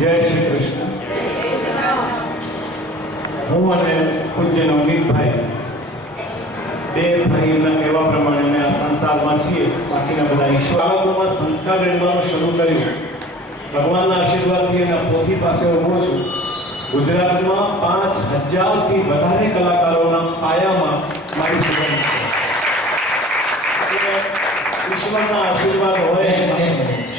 જય શ્રી કૃષ્ણ. હું અને પૂજ્ય નવનીતભાઈ બે ભાઈઓના કહેવા પ્રમાણે અમે આ સંસારમાં છીએ, બાકીના બધા ઈશ્વરમાં સંસ્કાર મેળવવાનું શરૂ કર્યું. ભગવાનના આશીર્વાદથી એના પોથી પાસે ઊભો છું. ગુજરાતમાં 5000થી વધારે કલાકારોના પાયામાં મારી સુગંધ છે. ઈશ્વરના આશીર્વાદ હોય.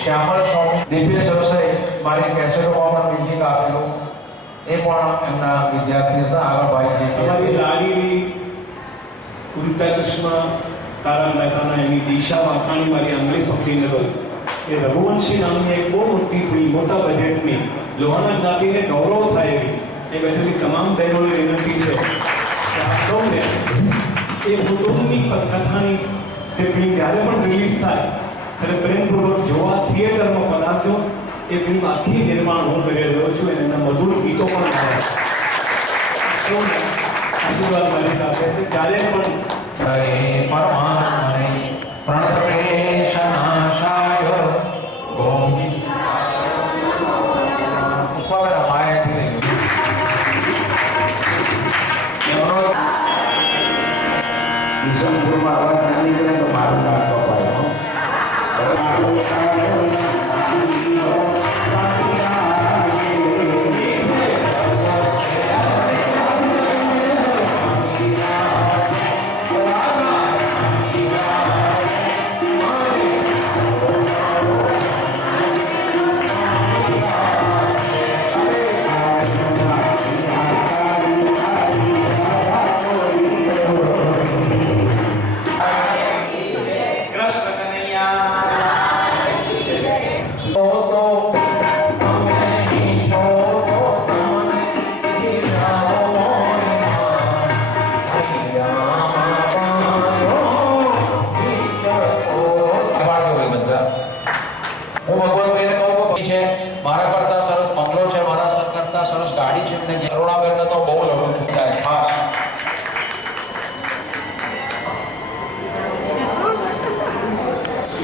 શ્યામળ સ્વામી દિવ્ય સરસાઈ મારી કેસેટોમાં પણ મ્યુઝિક આપેલું, એ પણ એમના વિદ્યાર્થી હતા. આગળ ભાઈ અમારી લાડીની ઉલટા ચશ્મા તારા મહેતાના એની દિશા વાંકાણી મારી આંગળી પકડીને ગઈ. એ રઘુવંશી નામની એક બહુ મોટી ફિલ્મ, મોટા બજેટની, લોહાણા જ્ઞાતિને ગૌરવ થાય એવી એ બેઠેલી તમામ બહેનોને વિનંતી છે કે આપ સૌને એ કુટુંબની કથાની તે ફિલ્મ જ્યારે પણ રિલીઝ થાય અને પ્રેમપૂર્વક જોવા થિયેટરમાં પધારજો. એ ફિલ્મ આખી નિર્માણ હું કરી રહ્યો છું અને એના મધુર ગીતો પણ આવે. આશીર્વાદ મારી સાથે છે. જ્યારે પણ પરમાત્મને પ્રણતક્લેશનાશાય ગોવિંદાય માયાથી વિષમપુરમાં અવાજ ના નીકળે તો મારું કામ કપાય. મારા કરતા સરસ બંગલો છે, મારા કરતા સરસ ગાડી છે, અને કરુણાબેનને તો બહુ લડવું થાય ખાસ.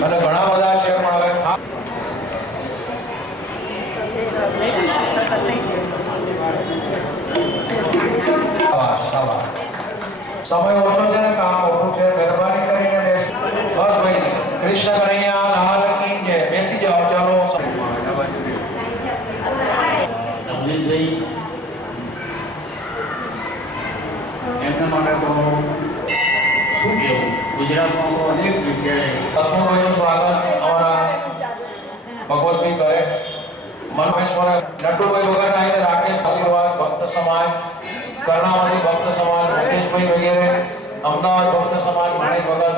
અને ઘણા બધા છે પણ હવે સમય ઓછો છે ને કામ ઓછું છે. મહેરબાની કરીને બસ ભાઈ, કૃષ્ણ કનૈયા લાલ કી જય. બેસી જાઓ. ચાલો અમરીશભાઈ, એમના માટે તો શું કહેવું, ગુજરાતમાં તો અનેક જગ્યાએ હસમુખભાઈનું સ્વાગત અમારા ભગવતભાઈ કરે. મનમેશ્વર નટુભાઈ વગર આવીને રાકેશ આશીર્વાદ ભક્ત સમાજ, કર્ણાવતી ભક્ત સમાજ, મુકેશભાઈ વગેરે, અમદાવાદ ભક્ત સમાજ, માણેક વગર